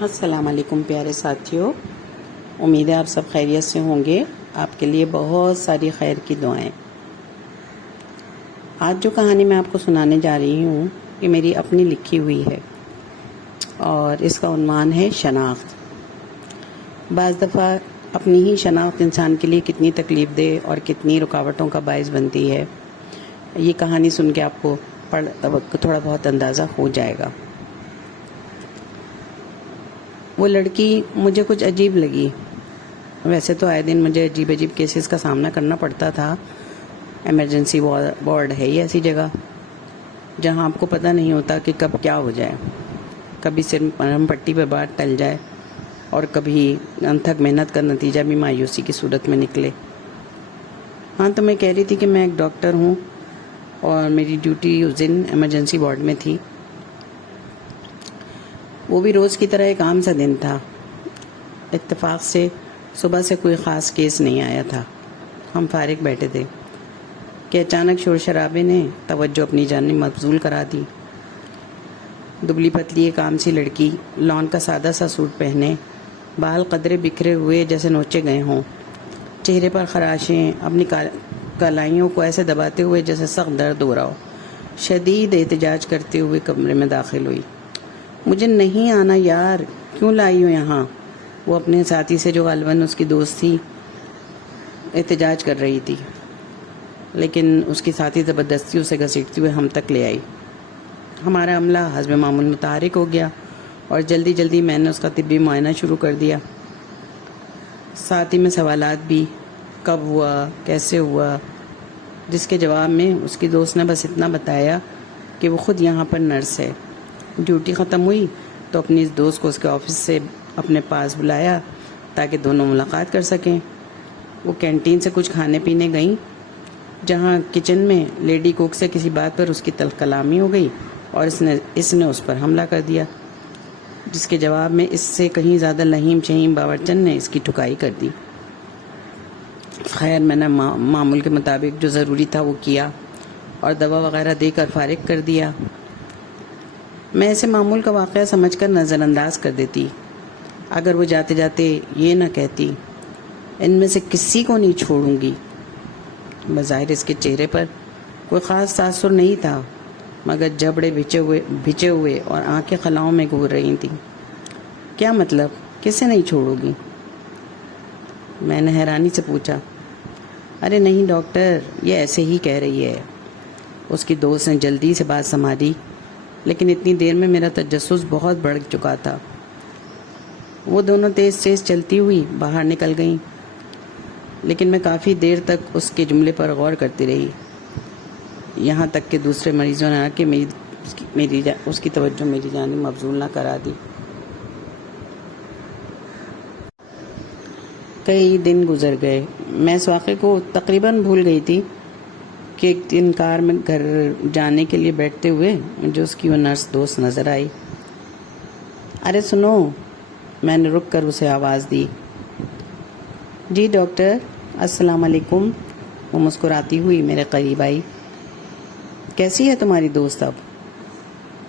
السلام علیکم پیارے ساتھیوں، امید ہے آپ سب خیریت سے ہوں گے۔ آپ کے لیے بہت ساری خیر کی دعائیں۔ آج جو کہانی میں آپ کو سنانے جا رہی ہوں یہ میری اپنی لکھی ہوئی ہے اور اس کا عنوان ہے شناخت۔ بعض دفعہ اپنی ہی شناخت انسان کے لیے کتنی تکلیف دہ اور کتنی رکاوٹوں کا باعث بنتی ہے، یہ کہانی سن کے آپ کو تھوڑا بہت اندازہ ہو جائے گا۔ وہ لڑکی مجھے کچھ عجیب لگی۔ ویسے تو آئے دن مجھے عجیب کیسز کا سامنا کرنا پڑتا تھا۔ ایمرجنسی وارڈ ہے یہ ایسی جگہ جہاں آپ کو پتہ نہیں ہوتا کہ کب کیا ہو جائے، کبھی صرف مرہم پٹی پہ بات ٹل جائے اور کبھی انتھک محنت کا نتیجہ بھی مایوسی کی صورت میں نکلے۔ ہاں، تو میں کہہ رہی تھی کہ میں ایک ڈاکٹر ہوں اور میری ڈیوٹی اس دن ایمرجنسی وارڈ میں تھی۔ وہ بھی روز کی طرح ایک عام سا دن تھا۔ اتفاق سے صبح سے کوئی خاص کیس نہیں آیا تھا۔ ہم فارغ بیٹھے تھے کہ اچانک شور شرابے نے توجہ اپنی جانب مبذول کرا دی۔ دبلی پتلی ایک عام سی لڑکی، لان کا سادہ سا سوٹ پہنے، بال قدرے بکھرے ہوئے جیسے نوچے گئے ہوں، چہرے پر خراشیں، اپنی کلائیوں کو ایسے دباتے ہوئے جیسے سخت درد ہو رہا ہو، شدید احتجاج کرتے ہوئے کمرے میں داخل ہوئی۔ مجھے نہیں آنا یار، کیوں لائی ہو یہاں؟ وہ اپنے ساتھی سے جو غالباً اس کی دوست تھی احتجاج کر رہی تھی، لیکن اس کی ساتھی زبردستی اسے گھسیٹتے ہوئے ہم تک لے آئی۔ ہمارا عملہ حسب معمول متحرک ہو گیا اور جلدی میں نے اس کا طبی معائنہ شروع کر دیا، ساتھ ہی میں سوالات بھی، کب ہوا، کیسے ہوا، جس کے جواب میں اس کی دوست نے بس اتنا بتایا کہ وہ خود یہاں پر نرس ہے۔ ڈیوٹی ختم ہوئی تو اپنی اس دوست کو اس کے آفس سے اپنے پاس بلایا تاکہ دونوں ملاقات کر سکیں۔ وہ کینٹین سے کچھ کھانے پینے گئیں، جہاں کچن میں لیڈی کوک سے کسی بات پر اس کی تلخ کلامی ہو گئی اور اس نے اس پر حملہ کر دیا، جس کے جواب میں اس سے کہیں زیادہ لہیم شہیم باورچن نے اس کی ٹھکائی کر دی۔ خیر، میں نے معمول کے مطابق جو ضروری تھا وہ کیا اور دوا وغیرہ دے کر فارغ کر دیا۔ میں اسے معمول کا واقعہ سمجھ کر نظر انداز کر دیتی اگر وہ جاتے جاتے یہ نہ کہتی، ان میں سے کسی کو نہیں چھوڑوں گی۔ بظاہر اس کے چہرے پر کوئی خاص تاثر نہیں تھا، مگر جبڑے بھچے ہوئے اور آنکھیں خلاؤں میں گھور رہی تھیں۔ کیا مطلب؟ کسے نہیں چھوڑو گی؟ میں نے حیرانی سے پوچھا۔ ارے نہیں ڈاکٹر، یہ ایسے ہی کہہ رہی ہے۔ اس کی دوست نے جلدی سے بات سنبھالی، لیکن اتنی دیر میں میرا تجسس بہت بڑھ چکا تھا۔ وہ دونوں تیز چلتی ہوئی باہر نکل گئیں، لیکن میں کافی دیر تک اس کے جملے پر غور کرتی رہی، یہاں تک کہ دوسرے مریضوں نے آ کے اس کی توجہ میری جانب مبذول نہ کرا دی۔ کئی دن گزر گئے، میں اس واقعے کو تقریباً بھول گئی تھی کہ ایک دن کار میں گھر جانے کے لیے بیٹھتے ہوئے مجھے اس کی وہ نرس دوست نظر آئی۔ ارے سنو، میں نے رک کر اسے آواز دی۔ جی ڈاکٹر، السلام علیکم۔ وہ مسکراتی ہوئی میرے قریب آئی۔ کیسی ہے تمہاری دوست اب؟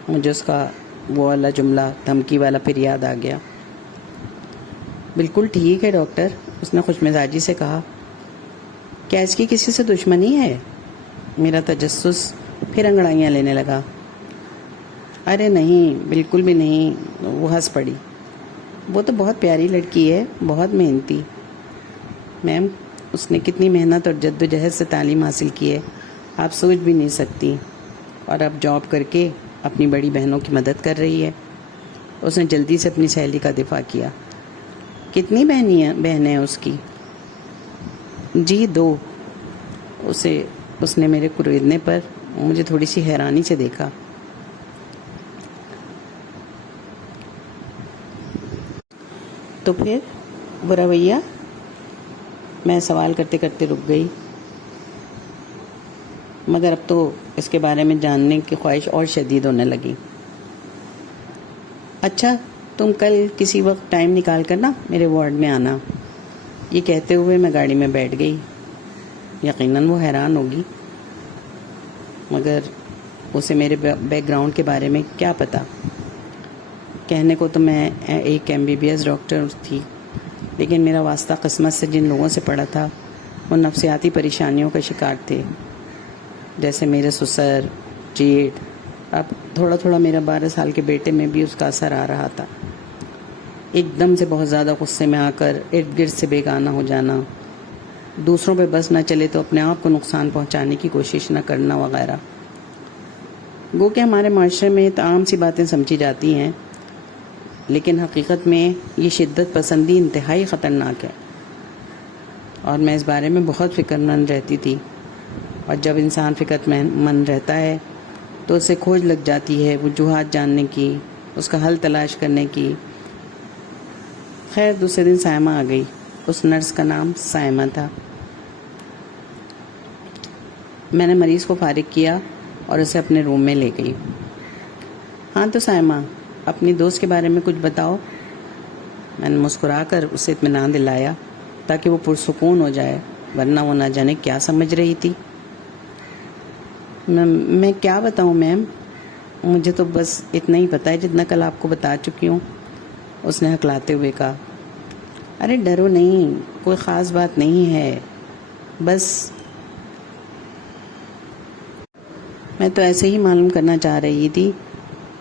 مجھے اس کا وہ والا جملہ دھمکی والا پھر یاد آ گیا۔ بالکل ٹھیک ہے ڈاکٹر، اس نے خوش مزاجی سے کہا۔ کیا اس کی کسی سے دشمنی ہے؟ میرا تجسس پھر انگڑائیاں لینے لگا۔ ارے نہیں، بالکل بھی نہیں، وہ ہنس پڑی۔ وہ تو بہت پیاری لڑکی ہے، بہت محنتی۔ میم، اس نے کتنی محنت اور جد و جہد سے تعلیم حاصل کی ہے، آپ سوچ بھی نہیں سکتی، اور اب جاب کر کے اپنی بڑی بہنوں کی مدد کر رہی ہے۔ اس نے جلدی سے اپنی سہیلی کا دفاع کیا۔ کتنی بہنیں ہیں اس کی؟ جی 2۔ اس نے میرے کوریدنے پر مجھے تھوڑی سی حیرانی سے دیکھا۔ تو پھر وہ رویہ؟ میں سوال کرتے کرتے رک گئی، مگر اب تو اس کے بارے میں جاننے کی خواہش اور شدید ہونے لگی۔ اچھا، تم کل کسی وقت ٹائم نکال کر نا میرے وارڈ میں آنا۔ یہ کہتے ہوئے میں گاڑی میں بیٹھ گئی۔ یقیناً وہ حیران ہوگی، مگر اسے میرے بیک گراؤنڈ کے بارے میں کیا پتہ کہنے کو تو میں ایک MBBS ڈاکٹر تھی، لیکن میرا واسطہ قسمت سے جن لوگوں سے پڑا تھا وہ نفسیاتی پریشانیوں کا شکار تھے، جیسے میرے سسر، جیٹھ، اب تھوڑا تھوڑا میرا 12 سال کے بیٹے میں بھی اس کا اثر آ رہا تھا۔ ایک دم سے بہت زیادہ غصے میں آ کر ارد گرد سے بیگانہ ہو جانا، دوسروں پہ بس نہ چلے تو اپنے آپ کو نقصان پہنچانے کی کوشش نہ کرنا وغیرہ۔ گو کہ ہمارے معاشرے میں عام سی باتیں سمجھی جاتی ہیں، لیکن حقیقت میں یہ شدت پسندی انتہائی خطرناک ہے، اور میں اس بارے میں بہت فکر مند رہتی تھی۔ اور جب انسان فکر مند رہتا ہے تو اسے کھوج لگ جاتی ہے وجوہات جاننے کی، اس کا حل تلاش کرنے کی۔ خیر دوسرے دن سائمہ آ گئی۔ اس نرس کا نام سائمہ تھا۔ میں نے مریض کو فارغ کیا اور اسے اپنے روم میں لے گئی۔ ہاں تو سائمہ، اپنی دوست کے بارے میں کچھ بتاؤ۔ میں نے مسکرا کر اسے اطمینان دلایا تاکہ وہ پرسکون ہو جائے، ورنہ وہ نہ جانے کیا سمجھ رہی تھی۔ میں کیا بتاؤں میم، مجھے تو بس اتنا ہی پتہ ہے جتنا کل آپ کو بتا چکی ہوں، اس نے ہکلاتے ہوئے کہا۔ ارے ڈرو نہیں، کوئی خاص بات نہیں ہے، بس میں تو ایسے ہی معلوم کرنا چاہ رہی تھی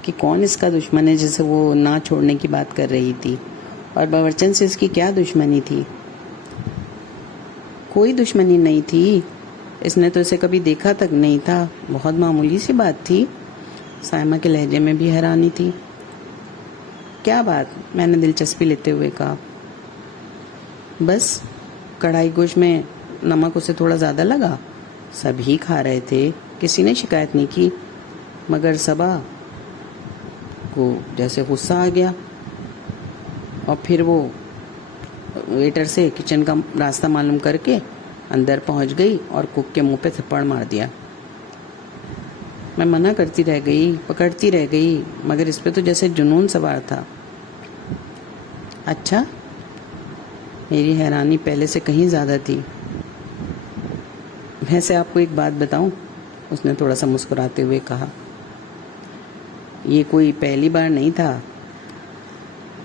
کہ کون اس کا دشمن ہے جسے وہ نہ چھوڑنے کی بات کر رہی تھی، اور باورچن سے اس کی کیا دشمنی تھی۔ کوئی دشمنی نہیں تھی، اس نے تو اسے کبھی دیکھا تک نہیں تھا، بہت معمولی سی بات تھی۔ سائمہ کے لہجے میں بھی حیرانی تھی۔ کیا بات؟ میں نے دلچسپی لیتے ہوئے کہا۔ بس کڑھائی گوشت میں نمک اسے تھوڑا زیادہ لگا، سب ہی کھا رہے تھے، کسی نے شکایت نہیں کی، مگر صبا کو جیسے غصہ آ گیا، اور پھر وہ ویٹر سے کچن کا راستہ معلوم کر کے اندر پہنچ گئی اور کک کے منہ پہ تھپڑ مار دیا۔ میں منع کرتی رہ گئی، پکڑتی رہ گئی، مگر اس پہ تو جیسے جنون سوار تھا۔ اچھا؟ میری حیرانی پہلے سے کہیں زیادہ تھی۔ ویسے آپ کو ایک بات بتاؤں، اس نے تھوڑا سا مسکراتے ہوئے کہا۔ یہ کوئی پہلی بار نہیں تھا،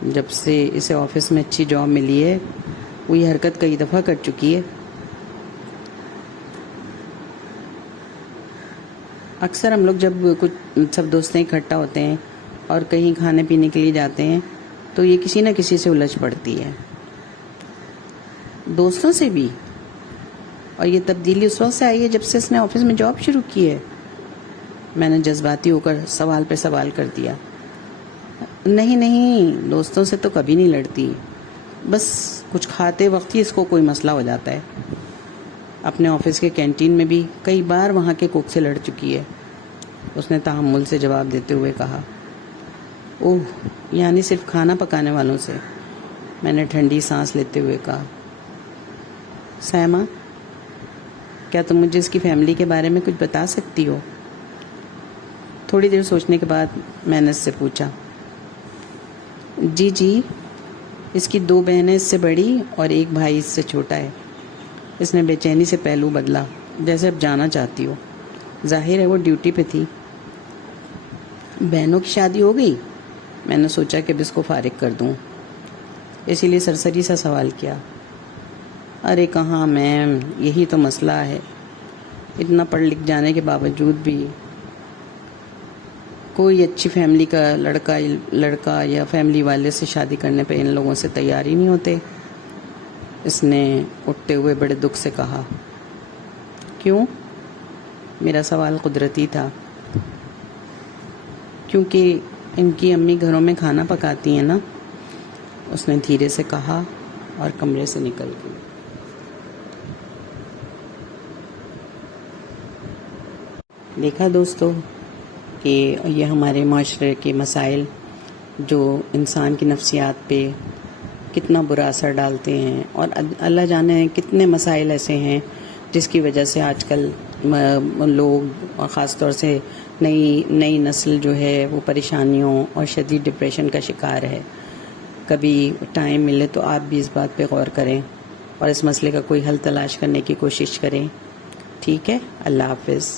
جب سے اسے آفس میں اچھی جاب ملی ہے وہ یہ حرکت کئی دفعہ کر چکی ہے۔ اکثر ہم لوگ جب کچھ سب دوستیں اکٹھا ہوتے ہیں اور کہیں کھانے پینے کے لیے جاتے ہیں تو یہ کسی نہ کسی سے الجھ پڑتی ہے، دوستوں سے بھی۔ اور یہ تبدیلی اس وقت سے آئی ہے جب سے اس نے آفس میں جاب شروع کی ہے۔ میں نے جذباتی ہو کر سوال پہ سوال کر دیا۔ نہیں، دوستوں سے تو کبھی نہیں لڑتی، بس کچھ کھاتے وقت ہی اس کو کوئی مسئلہ ہو جاتا ہے۔ اپنے آفس کے کینٹین میں بھی کئی بار وہاں کے کوک سے لڑ چکی ہے، اس نے تحمل سے جواب دیتے ہوئے کہا۔ اوہ، یعنی صرف کھانا پکانے والوں سے؟ میں نے ٹھنڈی سانس لیتے ہوئے کہا۔ سائمہ، کیا تم مجھے اس کی فیملی کے بارے میں کچھ بتا سکتی ہو؟ تھوڑی دیر سوچنے کے بعد میں نے اس سے پوچھا۔ جی، اس کی 2 بہنیں اس سے بڑی اور ایک بھائی اس سے چھوٹا ہے۔ اس نے بے چینی سے پہلو بدلا، جیسے اب جانا چاہتی ہو۔ ظاہر ہے وہ ڈیوٹی پہ تھی۔ بہنوں کی شادی ہو گئی؟ میں نے سوچا کہ اب اس کو فارغ کر دوں، اسی لیے سرسری سا سوال کیا۔ ارے کہاں میم، یہی تو مسئلہ ہے، اتنا پڑھ لکھ جانے کے باوجود بھی کوئی اچھی فیملی کا لڑکا یا فیملی والے سے شادی کرنے پہ ان لوگوں سے تیار ہی نہیں ہوتے۔ اس نے اٹھتے ہوئے بڑے دکھ سے کہا۔ کیوں؟ میرا سوال قدرتی تھا۔ کیونکہ ان کی امی گھروں میں کھانا پکاتی ہیں نا، اس نے دھیرے سے کہا اور کمرے سے نکل گئی۔ دیکھا دوستو کہ یہ ہمارے معاشرے کے مسائل جو انسان کی نفسیات پہ کتنا برا اثر ڈالتے ہیں، اور اللہ جانے کتنے مسائل ایسے ہیں جس کی وجہ سے آج کل لوگ، اور خاص طور سے نئی نسل جو ہے وہ پریشانیوں اور شدید ڈپریشن کا شکار ہے۔ کبھی ٹائم ملے تو آپ بھی اس بات پہ غور کریں اور اس مسئلے کا کوئی حل تلاش کرنے کی کوشش کریں۔ ٹھیک ہے، اللہ حافظ۔